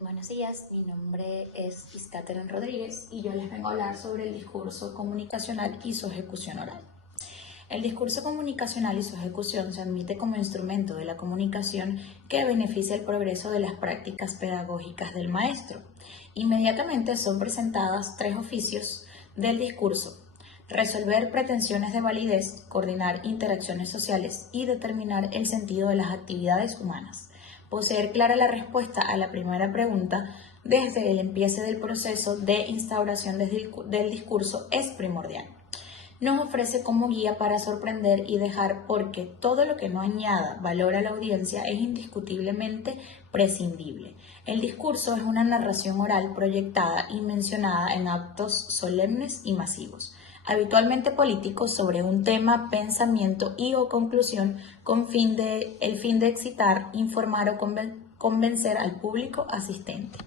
Buenos días, mi nombre es Iscateren Rodríguez y yo les vengo a hablar sobre el discurso comunicacional y su ejecución oral. El discurso comunicacional y su ejecución se admite como instrumento de la comunicación que beneficia el progreso de las prácticas pedagógicas del maestro. Inmediatamente son presentadas tres oficios del discurso: resolver pretensiones de validez, coordinar interacciones sociales y determinar el sentido de las actividades humanas. Poseer clara la respuesta a la primera pregunta desde el empiece del proceso de instauración del discurso es primordial. Nos ofrece como guía para sorprender y dejar, porque todo lo que no añada valor a la audiencia es indiscutiblemente prescindible. El discurso es una narración oral proyectada y mencionada en actos solemnes y masivos, habitualmente políticos, sobre un tema, pensamiento y o conclusión con el fin de excitar, informar o convencer al público asistente.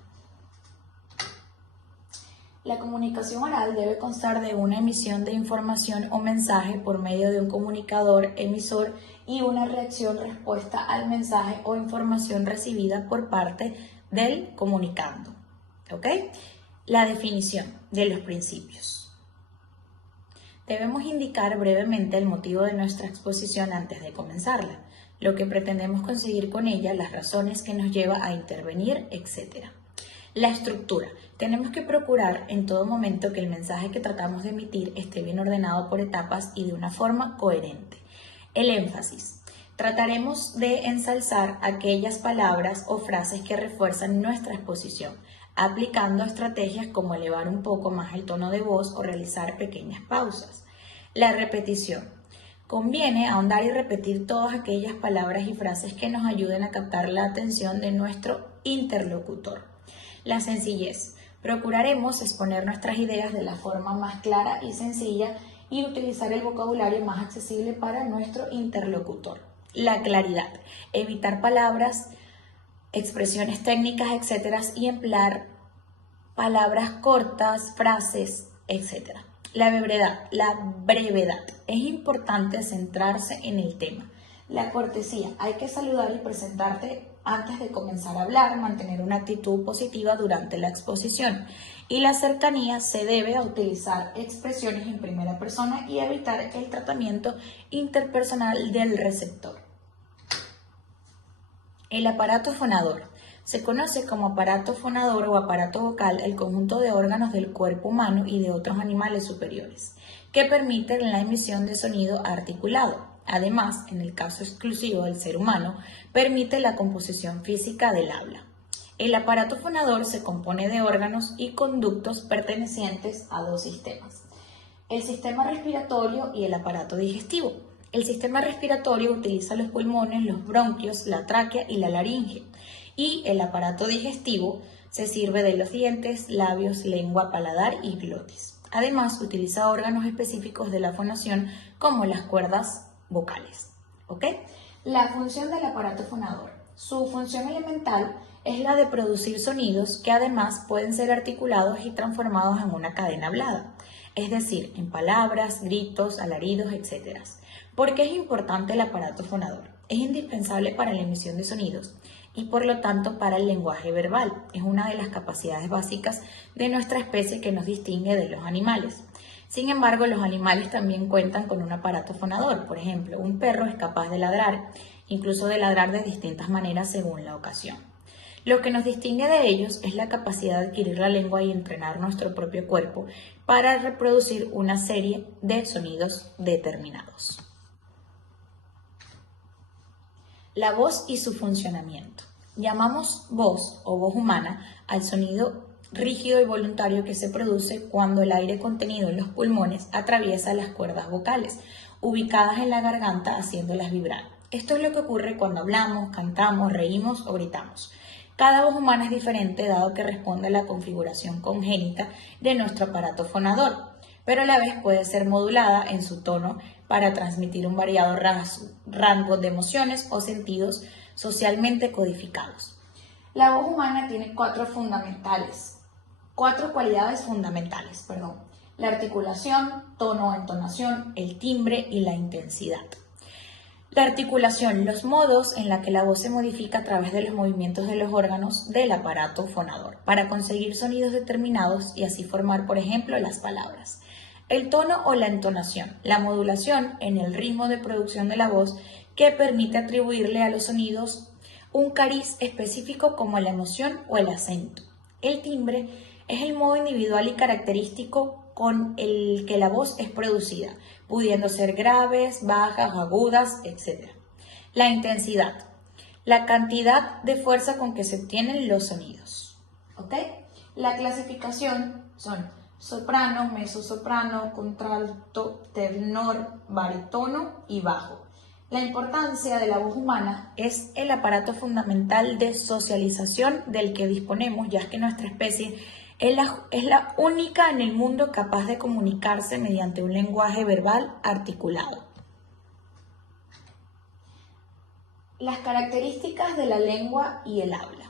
La comunicación oral debe constar de una emisión de información o mensaje por medio de un comunicador emisor y una reacción-respuesta al mensaje o información recibida por parte del comunicando. ¿Ok? La definición de los principios. Debemos indicar brevemente el motivo de nuestra exposición antes de comenzarla, lo que pretendemos conseguir con ella, las razones que nos lleva a intervenir, etc. La estructura. Tenemos que procurar en todo momento que el mensaje que tratamos de emitir esté bien ordenado por etapas y de una forma coherente. El énfasis. Trataremos de ensalzar aquellas palabras o frases que refuerzan nuestra exposición, aplicando estrategias como elevar un poco más el tono de voz o realizar pequeñas pausas. La repetición. Conviene ahondar y repetir todas aquellas palabras y frases que nos ayuden a captar la atención de nuestro interlocutor. La sencillez. Procuraremos exponer nuestras ideas de la forma más clara y sencilla y utilizar el vocabulario más accesible para nuestro interlocutor. La claridad. Evitar palabras, expresiones técnicas, etc. y emplear palabras cortas, frases, etc. La brevedad. Es importante centrarse en el tema. La cortesía. Hay que saludar y presentarte antes de comenzar a hablar, mantener una actitud positiva durante la exposición. Y la cercanía. Se debe utilizar expresiones en primera persona y evitar el tratamiento interpersonal del receptor. El aparato fonador. Se conoce como aparato fonador o aparato vocal el conjunto de órganos del cuerpo humano y de otros animales superiores, que permiten la emisión de sonido articulado. Además, en el caso exclusivo del ser humano, permite la composición física del habla. El aparato fonador se compone de órganos y conductos pertenecientes a dos sistemas: el sistema respiratorio y el aparato digestivo. El sistema respiratorio utiliza los pulmones, los bronquios, la tráquea y la laringe, y el aparato digestivo se sirve de los dientes, labios, lengua, paladar y glotis. Además, utiliza órganos específicos de la fonación como las cuerdas vocales. ¿Ok? La función del aparato fonador. Su función elemental es la de producir sonidos que además pueden ser articulados y transformados en una cadena hablada, es decir, en palabras, gritos, alaridos, etc. ¿Por qué es importante el aparato fonador? Es indispensable para la emisión de sonidos y por lo tanto para el lenguaje verbal. Es una de las capacidades básicas de nuestra especie que nos distingue de los animales. Sin embargo, los animales también cuentan con un aparato fonador. Por ejemplo, un perro es capaz de ladrar, incluso de ladrar de distintas maneras según la ocasión. Lo que nos distingue de ellos es la capacidad de adquirir la lengua y entrenar nuestro propio cuerpo para reproducir una serie de sonidos determinados. La voz y su funcionamiento. Llamamos voz o voz humana al sonido rígido y voluntario que se produce cuando el aire contenido en los pulmones atraviesa las cuerdas vocales, ubicadas en la garganta, haciéndolas vibrar. Esto es lo que ocurre cuando hablamos, cantamos, reímos o gritamos. Cada voz humana es diferente, dado que responde a la configuración congénita de nuestro aparato fonador, pero a la vez puede ser modulada en su tono para transmitir un variado rango de emociones o sentidos socialmente codificados. La voz humana tiene cuatro cualidades fundamentales: la articulación, tono o entonación, el timbre y la intensidad. La articulación, los modos en la que la voz se modifica a través de los movimientos de los órganos del aparato fonador para conseguir sonidos determinados y así formar, por ejemplo, las palabras. El tono o la entonación, la modulación en el ritmo de producción de la voz que permite atribuirle a los sonidos un cariz específico como la emoción o el acento. El timbre es el modo individual y característico con el que la voz es producida, pudiendo ser graves, bajas, agudas, etc. La intensidad, la cantidad de fuerza con que se obtienen los sonidos. ¿Ok? La clasificación son soprano, mezzosoprano, contralto, tenor, barítono y bajo. La importancia de la voz humana es el aparato fundamental de socialización del que disponemos, ya que nuestra especie es la única en el mundo capaz de comunicarse mediante un lenguaje verbal articulado. Las características de la lengua y el habla.